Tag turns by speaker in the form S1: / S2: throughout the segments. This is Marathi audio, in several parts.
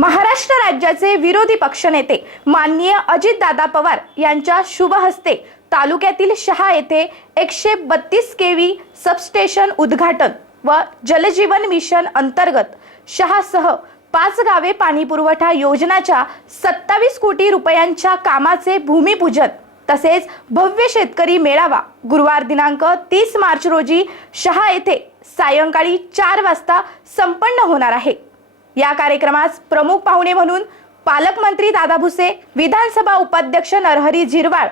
S1: महाराष्ट्र राज्याचे विरोधी पक्षनेते माननीय अजितदादा पवार यांच्या शुभ हस्ते तालुक्यातील शहा येथे एकशे बत्तीस केवी सबस्टेशन उद्घाटन व जलजीवन मिशन अंतर्गत शहासह पाच गावे पाणीपुरवठा योजनाच्या सत्तावीस कोटी रुपयांच्या कामाचे भूमिपूजन तसेच भव्य शेतकरी मेळावा गुरुवार दिनांक तीस मार्च रोजी शहा येथे सायंकाळी चार वाजता संपन्न होणार आहे. या कार्यक्रमास प्रमुख पाहुणे म्हणून पालकमंत्री दादा भुसे विधानसभा उपाध्यक्ष नरहरी झिरवाळ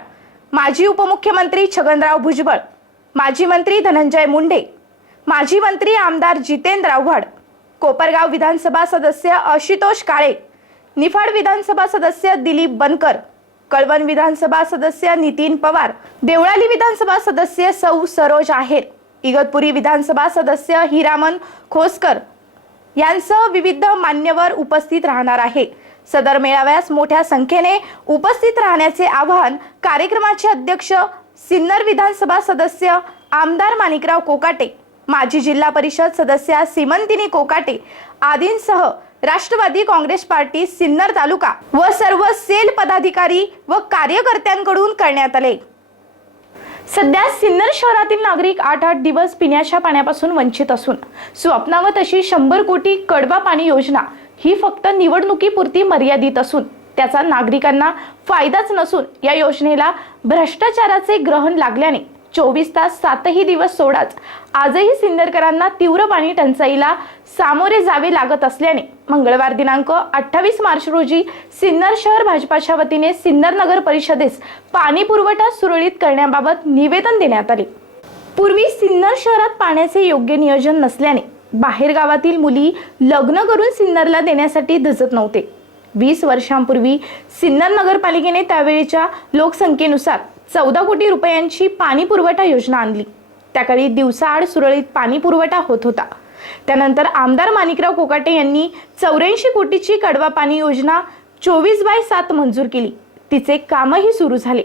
S1: माजी उपमुख्यमंत्री छगनराव भुजबळ माजी मंत्री धनंजय मुंडे माजी मंत्री आमदार जितेंद्र आव्हाड कोपरगाव विधानसभा सदस्य आशुतोष काळे निफाड विधानसभा सदस्य दिलीप बनकर कळवण विधानसभा सदस्य नितीन पवार देवळाली विधानसभा सदस्य सौ सरोज आहेर इगतपुरी विधानसभा सदस्य हिरामन खोसकर यांसह विविध मान्यवर उपस्थित राहणार आहे सदर मेळाव्यास मोठ्या संख्येने उपस्थित राहण्याचे आवाहन कार्यक्रमाचे अध्यक्ष सिन्नर विधानसभा सदस्य आमदार माणिकराव कोकाटे माजी जिल्हा परिषद सदस्य सीमंतिनी कोकाटे आदींसह राष्ट्रवादी काँग्रेस पार्टी सिन्नर तालुका व सर्व सेल पदाधिकारी व कार्यकर्त्यांकडून करण्यात आले. सध्या सिन्नर शहरातील नागरिक आठ आठ दिवस पिण्याच्या पाण्यापासून वंचित असून स्वप्नावत अशी शंभर कोटी कडबा पाणी योजना ही फक्त निवडणुकीपुरती मर्यादित असून त्याचा नागरिकांना फायदाच नसून या योजनेला भ्रष्टाचाराचे ग्रहण लागल्याने चोवीस तास सातही दिवस सोडाच. आजही सिन्नरकरांना तीव्र पाणी टंचाईला सामोरे जावे लागत असल्याने मंगळवार दिनांक अठ्ठावीस मार्च रोजी सिन्नर शहर भाजपाच्या वतीने सिन्नर नगर परिषदेस पाणी पुरवठा सुरळीत करण्याबाबत निवेदन देण्यात आले. पूर्वी सिन्नर शहरात पाण्याचे योग्य नियोजन नसल्याने बाहेर गावातील मुली लग्न करून सिन्नरला देण्यासाठी धजत नव्हते. वीस वर्षांपूर्वी सिन्नर नगरपालिकेने त्यावेळेच्या लोकसंख्येनुसार चौदा कोटी रुपयांची पाणी पुरवठा योजना आणली. त्याकाळी दिवसाआड सुरळीत पाणी पुरवठा होत होता. त्यानंतर आमदार माणिकराव कोकाटे यांनी चौऱ्याऐंशी कोटीची कडवा पाणी योजना चोवीस बाय सात मंजूर केली. तिचे कामही सुरू झाले.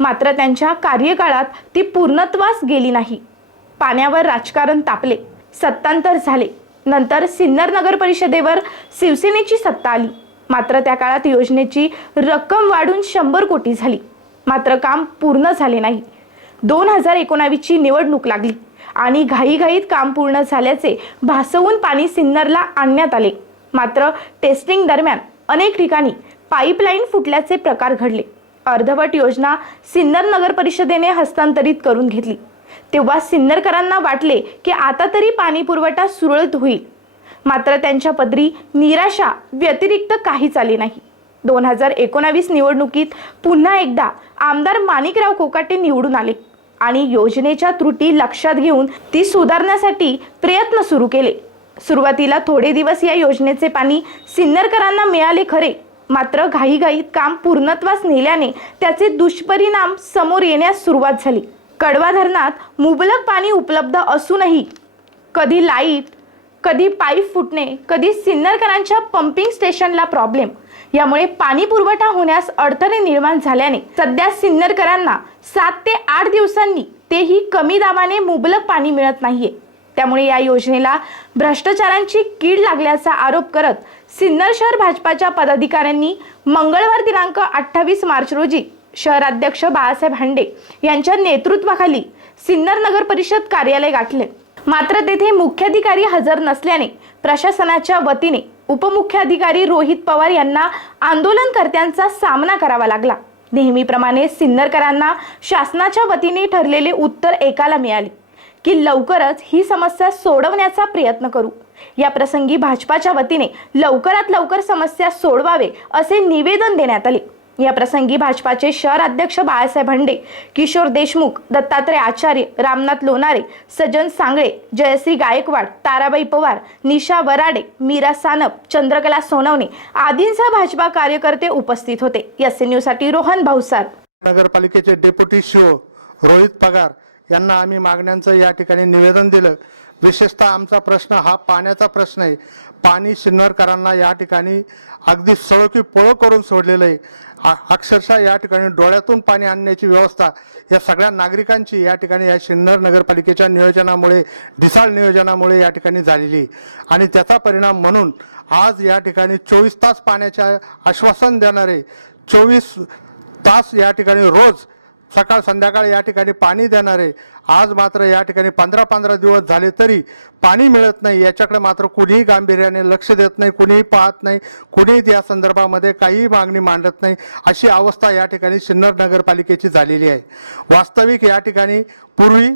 S1: मात्र त्यांच्या कार्यकाळात ती पूर्णत्वास गेली नाही. पाण्यावर राजकारण तापले. सत्तांतर झाले. नंतर सिन्नर नगर परिषदेवर शिवसेनेची सत्ता आली. मात्र त्या काळात योजनेची रक्कम वाढून शंभर कोटी झाली. मात्र काम पूर्ण झाले नाही. दोन हजार एकोणावीसची निवडणूक लागली आणि घाईघाईत काम पूर्ण झाल्याचे भासवून पाणी सिन्नरला आणण्यात आले. मात्र टेस्टिंग दरम्यान अनेक ठिकाणी पाईपलाईन फुटल्याचे प्रकार घडले. अर्धवट योजना सिन्नर नगर परिषदेने हस्तांतरित करून घेतली. तेव्हा सिन्नरकरांना वाटले की आता तरी पाणी पुरवठा सुरळीत होईल. मात्र त्यांच्या पदरी निराशा व्यतिरिक्त काहीच आले नाही. दोन हजार एकोणावीस निवडणुकीत पुन्हा एकदा आमदार माणिकराव कोकाटे निवडून आले आणि योजनेच्या त्रुटी लक्षात घेऊन ती सुधारण्यासाठी प्रयत्न सुरू केले. सुरुवातीला थोडे दिवस या योजनेचे पाणी सिन्नरकरांना मिळाले खरे. मात्र घाईघाईत काम पूर्णत्वास नेल्याने त्याचे दुष्परिणाम समोर येण्यास सुरुवात झाली. कडवा धरणात मुबलक पाणी उपलब्ध असूनही कधी लाइट कधी पाईप फुटणे कधी सिन्नरकरांच्या पंपिंग स्टेशनला प्रॉब्लेम यामुळे पाणी पुरवठा होण्यास अडथळे निर्माण झाल्याने सध्या सिन्नरकरांना सात ते आठ दिवसांनी तेही कमी दाबाने मुबलक पाणी मिळत नाहीये. त्यामुळे या योजनेला भ्रष्टाचारांची कीड लागल्याचा आरोप करत सिन्नर शहर भाजपाच्या पदाधिकाऱ्यांनी मंगळवार दिनांक अठ्ठावीस मार्च रोजी शहराध्यक्ष बाळासाहेब हांडे यांच्या नेतृत्वाखाली सिन्नर नगर परिषद कार्यालय गाठले. मात्र तेथे मुख्याधिकारी हजर नसल्याने प्रशासनाच्या वतीने उपमुख्याधिकारी रोहित पवार यांना आंदोलनकर्त्यांचा सामना करावा लागला. नेहमीप्रमाणे सिन्नरकरांना शासनाच्या वतीने ठरलेले उत्तर एकाला मिळाले की लवकरच ही समस्या सोडवण्याचा प्रयत्न करू. या प्रसंगी भाजपाच्या वतीने लवकरात लवकर समस्या सोडवावे असे निवेदन देण्यात आले. या प्रसंगी भाजपाचे शहर अध्यक्ष बाळासाहेब हंडे किशोर देशमुख दत्तात्रय आचार्य रामनाथ लोणारे सज्जन सांगळे जयश्री गायकवाड ताराबाई पवार निशा वराडे मीरा सानप चंद्रकला सोनवणे आदींसह भाजपा कार्यकर्ते उपस्थित होते. एस न्यूजसाठी रोहन भाऊसार.
S2: नगरपालिकेचे डेप्युटी शिओ रोहित पगार यांना आम्ही मागण्यांचं या ठिकाणी निवेदन दिलं. विशेषतः आमचा प्रश्न हा पाण्याचा प्रश्न आहे. पाणी शिन्नरकरांना या ठिकाणी अगदी सळोकी पळो करून सोडलेलं आहे. अक्षरशः या ठिकाणी डोळ्यातून पाणी आणण्याची व्यवस्था या सगळ्या नागरिकांची या ठिकाणी या सिन्नर नगरपालिकेच्या नियोजनामुळे ढिसाळ नियोजनामुळे या ठिकाणी झालेली. आणि त्याचा परिणाम म्हणून आज या ठिकाणी चोवीस तास पाण्याचे आश्वासन देणारे चोवीस तास या ठिकाणी रोज सकाळ संध्याकाळ या ठिकाणी पाणी देणारे. आज मात्र या ठिकाणी पंधरा पंधरा दिवस झाले तरी पाणी मिळत नाही. याच्याकडे मात्र कुणीही गांभीर्याने लक्ष देत नाही कुणीही पाहत नाही कुणीही या संदर्भामध्ये काहीही मागणी मांडत नाही. अशी अवस्था या ठिकाणी सिन्नर नगरपालिकेची झालेली आहे. वास्तविक या ठिकाणी पूर्वी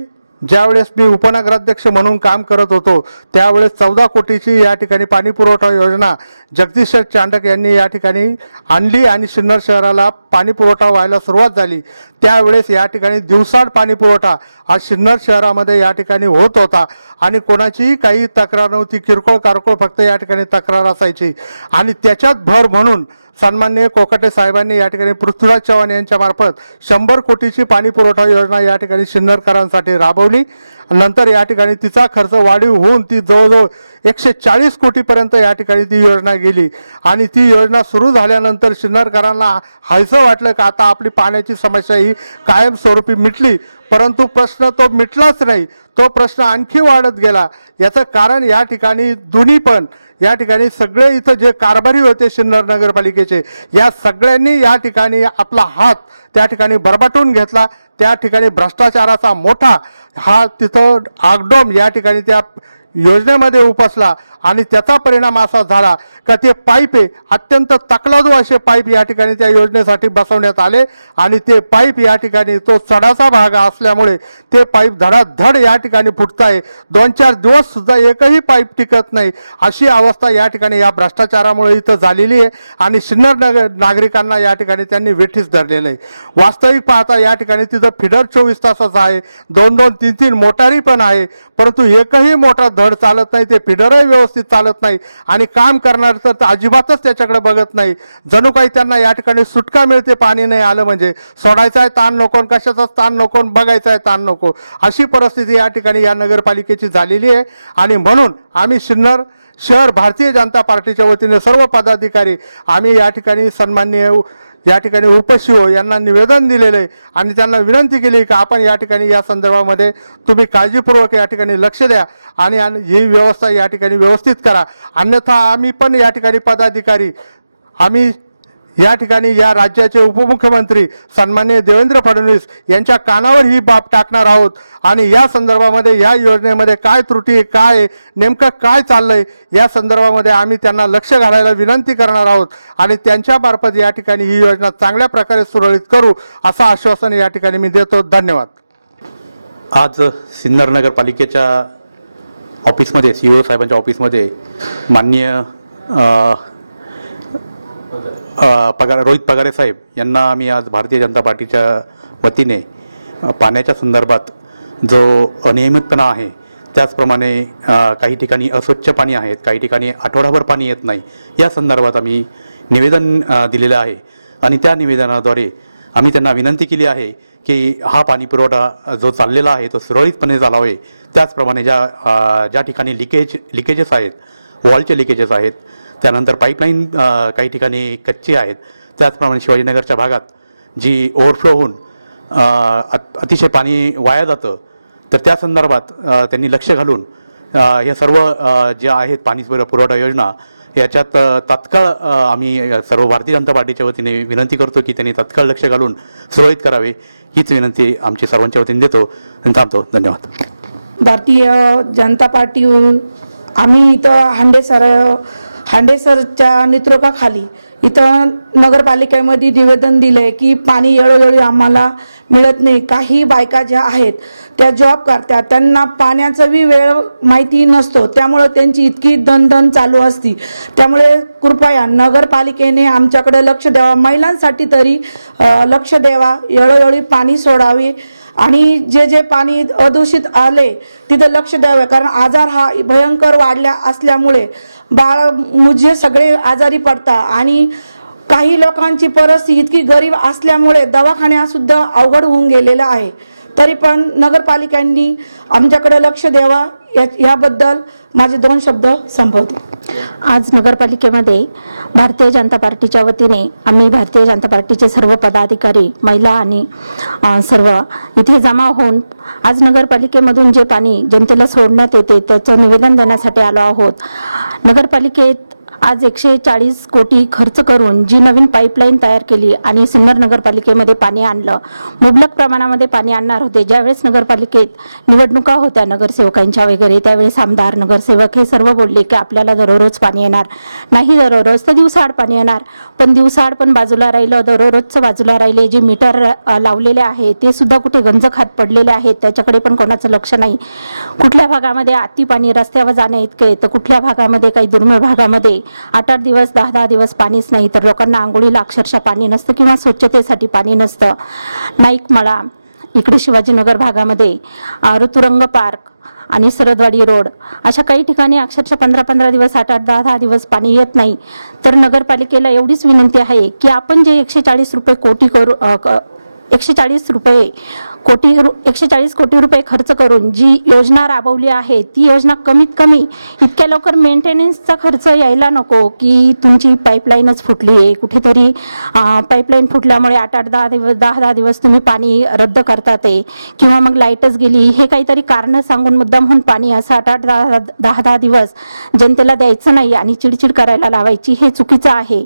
S2: ज्यावेळेस मी उपनगराध्यक्ष म्हणून काम करत होतो त्यावेळेस चौदा कोटीची या ठिकाणी पाणी पुरवठा योजना जगदीश चांडक यांनी या ठिकाणी आणली आणि सिन्नर शहराला पाणी पुरवठा व्हायला सुरुवात झाली. त्यावेळेस या ठिकाणी दिवसाड पाणी पुरवठा हा सिन्नर शहरामध्ये या ठिकाणी होत होता. आणि कोणाचीही काही तक्रार नव्हती. किरकोळ कारकोळ फक्त या ठिकाणी तक्रार असायची. आणि त्याच्यात भर म्हणून सन्माननीय कोकाटे साहेबांनी या ठिकाणी पृथ्वीराज चव्हाण यांच्यामार्फत शंभर कोटीची पाणी पुरवठा योजना या ठिकाणी सिन्नरकरांसाठी राबवली. नंतर या ठिकाणी तिचा खर्च वाढीव होऊन ती जवळजवळ एकशे चाळीस कोटीपर्यंत या ठिकाणी ती योजना गेली. आणि ती योजना सुरू झाल्यानंतर शिन्नरकरांना हायसं वाटलं का आता आपली पाण्याची समस्या ही कायमस्वरूपी मिटली. परंतु प्रश्न तो मिटलाच नाही. तो प्रश्न आणखी वाढत गेला. याचं कारण या ठिकाणी दोन्ही पण. या ठिकाणी सगळे इथं जे कारभारी होते सिन्नर नगरपालिकेचे या सगळ्यांनी या ठिकाणी आपला हात त्या ठिकाणी बरबाटून घेतला. त्या ठिकाणी भ्रष्टाचाराचा मोठा हा तिथं आगडोम या ठिकाणी त्या योजनेमध्ये उपसला. आणि त्याचा परिणाम असा झाला का ते पाईप आहे अत्यंत तकलादू असे पाईप या ठिकाणी त्या योजनेसाठी बसवण्यात आले आणि ते पाईप या ठिकाणी तो चढाचा भाग असल्यामुळे ते पाईप धडाधड या ठिकाणी फुटत आहे दोन चार दिवससुद्धा एकही पाईप टिकत नाही. अशी अवस्था या ठिकाणी या भ्रष्टाचारामुळे इथं झालेली आहे आणि सिन्नर नगर नागरिकांना या ठिकाणी त्यांनी वेठीस धरलेलं आहे. वास्तविक पाहता या ठिकाणी तिथं फिडर चोवीस तासाचं आहे. दोन दोन तीन तीन मोटारी पण आहे. परंतु एकही मोटार धड चालत नाही. ते फिडरही व्यवस्थित चालत नाही आणि काम करणार तर अजिबातच त्याच्याकडे बघत नाही. जणू काही त्यांना या ठिकाणी सुटका मिळते पाणी नाही आलं म्हणजे. सोडायचा आहे ताण नको आणि कशाचाच ताण नको बघायचा आहे ताण नको. अशी परिस्थिती या ठिकाणी या नगरपालिकेची झालेली आहे. आणि म्हणून आम्ही सिन्नर शहर भारतीय जनता पार्टीच्या वतीने सर्व पदाधिकारी आम्ही या ठिकाणी सन्माननीय या ठिकाणी उपशिव हो, यांना निवेदन दिलेलं आहे. आणि त्यांना विनंती केली की आपण या ठिकाणी या संदर्भामध्ये तुम्ही काळजीपूर्वक या ठिकाणी लक्ष द्या आणि आणि ही व्यवस्था या ठिकाणी व्यवस्थित करा. अन्यथा आम्ही पण या ठिकाणी पदाधिकारी आम्ही या ठिकाणी या राज्याचे उपमुख्यमंत्री सन्मान्य देवेंद्र फडणवीस यांच्या कानावर ही बाब टाकणार आहोत. आणि या संदर्भामध्ये या योजनेमध्ये काय त्रुटी आहे, काय नेमकं काय चाललं आहे या संदर्भामध्ये आम्ही त्यांना लक्ष घालायला विनंती करणार आहोत. आणि त्यांच्यामार्फत या ठिकाणी ही योजना चांगल्या प्रकारे सुरळीत करू असं आश्वासन या ठिकाणी मी देतो. धन्यवाद.
S3: आज सिन्नर नगरपालिकेच्या ऑफिसमध्ये सी ओ साहेबांच्या ऑफिसमध्ये माननीय पगार रोहित पगारे साहेब यांना आम्ही आज भारतीय जनता पार्टीच्या वतीने पाण्याच्या संदर्भात जो अनियमितपणा आहे त्याचप्रमाणे काही ठिकाणी अस्वच्छ पाणी आहेत काही ठिकाणी आठवडाभर पाणी येत नाही या संदर्भात आम्ही निवेदन दिलेलं आहे. आणि त्या निवेदनाद्वारे आम्ही त्यांना विनंती केली आहे की हा पाणी पुरवठा जो चाललेला आहे तो सुरळीतपणे चालावे. त्याचप्रमाणे ज्या ज्या ठिकाणी लिकेज लिकेजेस आहेत वॉलचे लिकेजेस आहेत त्यानंतर पाईपलाईन काही ठिकाणी कच्ची आहेत. त्याचप्रमाणे शिवाजीनगरच्या भागात जी ओव्हरफ्लो होऊन अतिशय पाणी वाया जातं तर त्या संदर्भात त्यांनी लक्ष घालून हे सर्व जे आहेत पाणी पुरवठा योजना याच्यात तात्काळ आम्ही सर्व भारतीय जनता पार्टीच्या वतीने विनंती करतो की त्यांनी तात्काळ लक्ष घालून सुरळीत करावे हीच विनंती आमची सर्वांच्या वतीने देतो आणि थांबतो. धन्यवाद.
S4: भारतीय जनता पार्टी आम्ही इथं हांडेसर हांडेसरच्या नेतृत्वाखाली इथं नगरपालिकेमध्ये निवेदन दिलं आहे की पाणी येळोवेळी आम्हाला मिळत नाही. काही बायका ज्या आहेत त्या जॉब करतात. त्यांना पाण्याचं बी वेळ माहिती नसतो. त्यामुळं त्यांची इतकी दणदण चालू असती. त्यामुळे कृपया नगरपालिकेने आमच्याकडे लक्ष द्यावं. महिलांसाठी तरी लक्ष द्यावा. येळोवेळी पाणी सोडावे. आणि जे जे पाणी अदूषित आले तिथं लक्ष द्यावं. कारण आजार हा भयंकर वाढल्या असल्यामुळे बाळ मुझे सगळे आजारी पडतात. आणि काही लोकांची परिस्थिती इतकी गरीब असल्यामुळे दवाखान्यासुद्धा अवघड होऊन गेलेलं आहे तरी पण नगरपालिकांनी आमच्याकडे लक्ष द्यावा. या याबद्दल माझे दोन शब्द संपवते.
S5: आज नगरपालिकेमध्ये भारतीय जनता पार्टीच्या वतीने आम्ही भारतीय जनता पार्टीचे सर्व पदाधिकारी महिला आणि सर्व इथे जमा होऊन आज नगरपालिकेमधून जे पाणी जनतेला सोडण्यात येते त्याचं निवेदन देण्यासाठी आलो आहोत. नगरपालिकेत आज एकशे चाळीस कोटी खर्च करून जी नवीन पाईपलाईन तयार केली आणि सिन्नर नगरपालिकेमध्ये पाणी आणलं. मुबलक प्रमाणामध्ये पाणी आणणार होते. ज्यावेळेस नगरपालिकेत निवडणुका होत्या नगरसेवकांच्या वगैरे त्यावेळेस आमदार नगरसेवक हे सर्व बोलले की आपल्याला दररोज पाणी येणार. नाही दररोज तर दिवसाआड पाणी येणार. पण दिवसाआड पण बाजूला राहिलं दररोजचं बाजूला राहिले जे मीटर लावलेले आहे ते सुद्धा कुठे गंज खात पडलेले आहेत त्याच्याकडे पण कोणाचं लक्ष नाही. कुठल्या भागामध्ये अति पाणी रस्त्यावर जाण्या इतके तर कुठल्या भागामध्ये काही दुर्मिळ भागामध्ये आठ आठ दिवस दहा दहा दिवस पाणीच नाही. तर लोकांना आंघोळीला अक्षरशः पाणी नसतं किंवा स्वच्छतेसाठी पाणी नसतं. नाईकमळा इकडे शिवाजीनगर भागामध्ये ऋतुरंग पार्क आणि सरदवाडी रोड अशा काही ठिकाणी अक्षरशः पंधरा पंधरा दिवस आठ आठ दहा दहा दिवस पाणी येत नाही. तर नगरपालिकेला एवढीच विनंती आहे की आपण जे एकशे चाळीस रुपये कोटी करू क- एकशे चाळीस रुपये कोटी रु एकशे चाळीस कोटी रुपये खर्च करून जी योजना राबवली आहे ती योजना कमीत कमी इतक्या लवकर मेंटेनन्सचा खर्च यायला नको की तुमची पाईपलाईनच फुटली आहे कुठेतरी पाईपलाईन फुटल्यामुळे आठ आठ दहा दिवस दहा दहा दिवस तुम्ही पाणी रद्द करतात आहे किंवा मग लाईटच गेली. हे काहीतरी कारणं सांगून मुद्दामहून पाणी असं आठ आठ दहा दहा दहा दिवस जनतेला द्यायचं नाही आणि चिडचिड करायला लावायची हे चुकीचं आहे.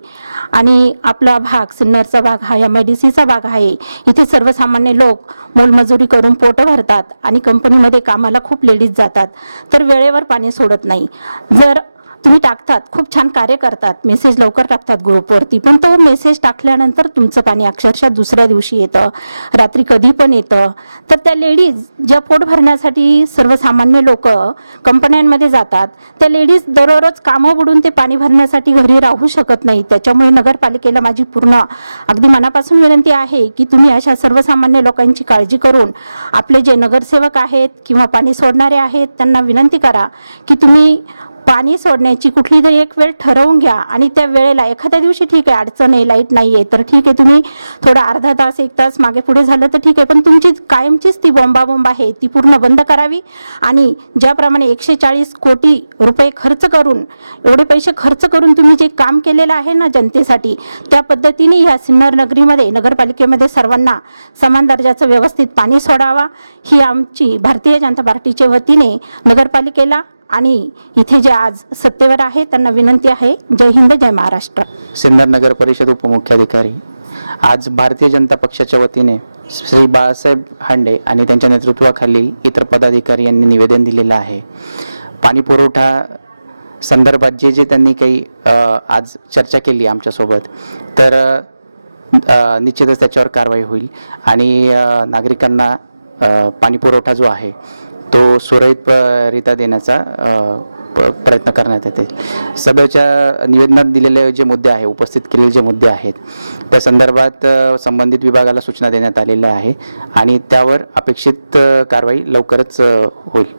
S5: आणि आपला भाग सिन्नरचा भाग हा एम आय डी सीचा भाग आहे. इथे सर्वसामान्य लोक मोलमजुरी करून पोटं भरतात आणि कंपनीमध्ये कामाला खूप लेडीज जातात तर वेळेवर पाणी सोडत नाही. जर तुम्ही टाकतात खूप छान कार्य करतात मेसेज लवकर टाकतात ग्रुपवरती पण तो मेसेज टाकल्यानंतर तुमचं पाणी अक्षरशः दुसऱ्या दिवशी येतं रात्री कधी पण येतं. तर त्या लेडीज ज्या पोट भरण्यासाठी सर्वसामान्य लोक कंपन्यांमध्ये जातात त्या लेडीज दररोज कामं बुडून ते पाणी भरण्यासाठी घरी राहू शकत नाही त्याच्यामुळे नगरपालिकेला माझी पूर्ण अगदी मनापासून विनंती आहे की तुम्ही अशा सर्वसामान्य लोकांची काळजी करून आपले जे नगरसेवक आहेत किंवा पाणी सोडणारे आहेत त्यांना विनंती करा की तुम्ही पाणी सोडण्याची कुठली तरी एक वेळ ठरवून घ्या आणि त्या वेळेला एखाद्या दिवशी ठीक आहे अडचण आहे लाइट नाही आहे तर ठीक आहे तुम्ही थोडा अर्धा तास एक तास मागे पुढे झालं तर ठीक आहे पण तुमची कायमचीच ती बॉम्बाबॉम्ब आहे ती पूर्ण बंद करावी आणि ज्याप्रमाणे एकशे चाळीस कोटी रुपये खर्च करून एवढे पैसे खर्च करून तुम्ही जे काम केलेलं आहे ना जनतेसाठी त्या पद्धतीने ह्या सिन्नर नगरीमध्ये नगरपालिकेमध्ये सर्वांना समान दर्जाचं व्यवस्थित पाणी सोडावा. ही आमची भारतीय जनता पार्टीच्या वतीने नगरपालिकेला आणि इथे जे आज सत्तेवर आहे त्यांना विनंती आहे जय हिंद जय महाराष्ट्र.
S6: सिन्नर नगर परिषद उपमुख्याधिकारी आज भारतीय जनता पक्षाच्या वतीने श्री बाळासाहेब हांडे आणि त्यांच्या नेतृत्वाखाली इतर पदाधिकारी यांनी निवेदन दिलेलं आहे. पाणी पुरवठा संदर्भात जे जे त्यांनी काही आज चर्चा केली आमच्यासोबत तर निश्चितच त्याच्यावर कारवाई होईल. आणि नागरिकांना पाणी पुरवठा जो आहे तो सुरळीतरित्या देण्याचा प- प्रयत्न करण्यात येते. सदरच्या निवेदनात दिलेले जे मुद्दे आहे उपस्थित केलेले जे मुद्दे आहेत त्या संदर्भात संबंधित विभागाला सूचना देण्यात आलेल्या आहे आणि त्यावर अपेक्षित कारवाई लवकरच होईल.